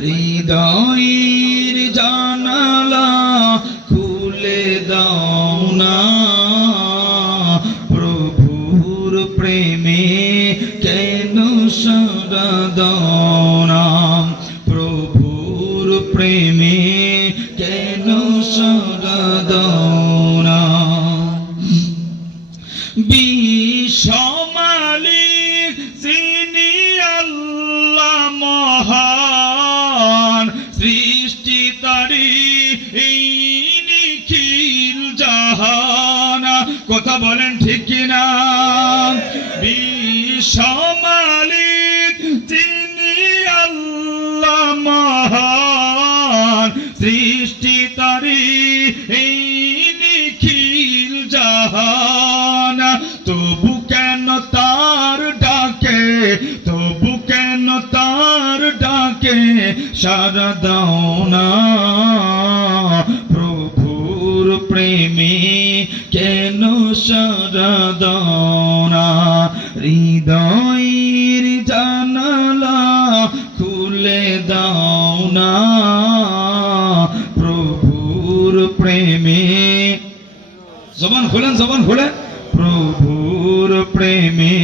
হৃদয়ের জানালা খুলে দাও না, প্রভুর প্রেমে কেন সাড়া দাও না, প্রভুর প্রেমে কেন সাড়া দাও না। বিশ্বমালিক যিনি আল্লাহ মহান, সৃষ্টি তারি এই নিখিল জাহান। কথা বলেন ঠিক কিনা? বিশ্বমালিক যিনি আল্লাহ মহান, সৃষ্টি তারি এই নিখিল জাহান। তবু কেন তার ডাকে, তবু কেন তার ডাকে সাড়া দাও না, প্রভুর প্রেমে কেন সাড়া দাও না। হৃদয়ের জানালা খুলে দাও না, প্রভুর প্রেমে। জবান খোলেন, জবান খোলেন। প্রভুর প্রেমে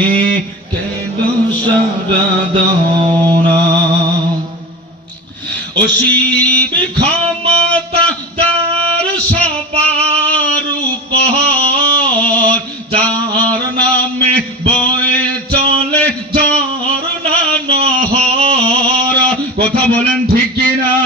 কেন সাড়া দাও না। অসীম ক্ষমতা তার সবার উপর, যার নামে বয়ে চলে ঝরনা নহর। কথা বলেন ঠিক কিনা?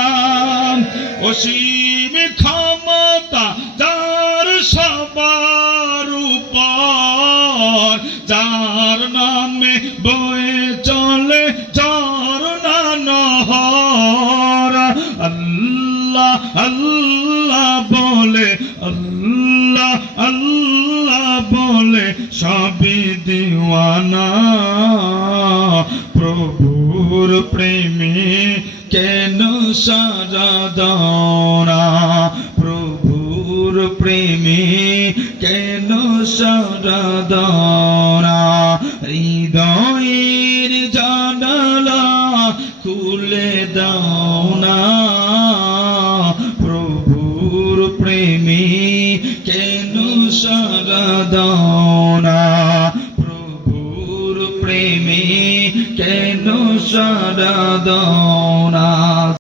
অসীম ক্ষমতা যার সবার উপর, যার নামে বয়ে চলে ঝরনা নহর। আল্লাহ আল্লাহ বলে, আল্লাহ আল্লাহ বলে সবই দিওয়ানা, প্রভুর প্রেমে কেন সাড়া দাও না, প্রভুর প্রেমে কেন সাড়া দাও না। হৃদয়ের জানালা খুলে দাও না, প্রভুর প্রেমে কেন সাড়া দাও না, প্রভুর প্রেমে কেন সাড়া দাও